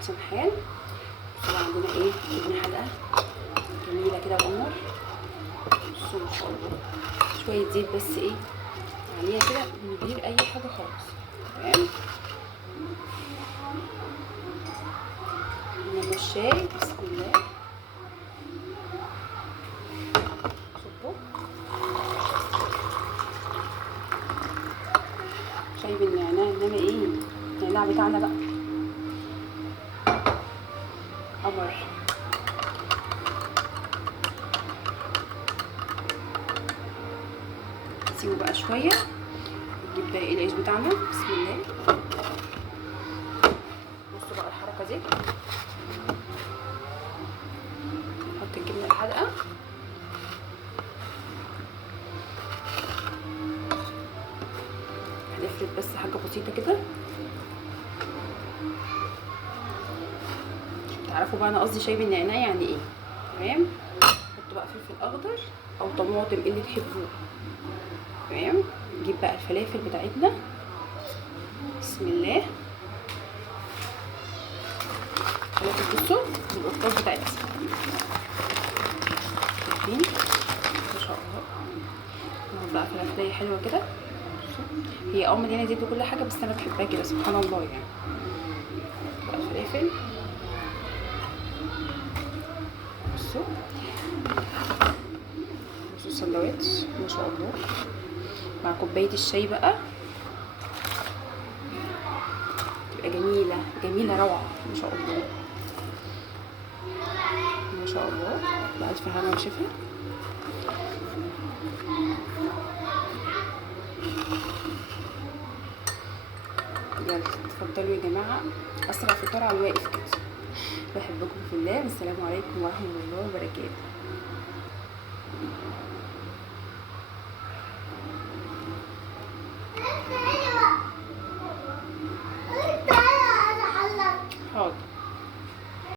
احسن حال. طبعا عندنا ايه، جبنه حلقه جميله كده وقمر. بصوا ما شاء الله، شويه زيت بس ايه عليها كده من غير اي حاجه خالص. تمام. انما الشاي بسم الله صبه. شاي بالنعناع، انما ايه النعناع بتاعنا بقى قمر. نسيبه بقى شويه. نجيب باقي العيش بتاعنا بسم الله. بصوا بقى الحركه دي، نحط الجبنه الحادقه هنفرد بس حاجه بسيطه كده. تعرفوا بقى انا قصدي شاي بالنعناع يعني ايه. تمام. نحط بقى فلفل اخضر او طماطم اللي تحبوه. تمام. نجيب بقى الفلافل بتاعتنا بسم الله. فلافل بصوا بالقطاف بتاعتنا شايفين ما شاء الله. ناخد بقى فلافلية حلوه كده. هي مليانه زيت وكل حاجه بس انا بحبها كده سبحان الله يعني. بقى الفلافل بصوا السندوتش ما شاء الله مع كوبايه الشاي بقى تبقى جميله جميله روعه ما شاء الله ما شاء الله. بألف هنا وشفا. يلا اتفضلوا يا جماعه، اسرع فطار على الواقف كده. بحبكم في الله، والسلام عليكم ورحمه الله وبركاته.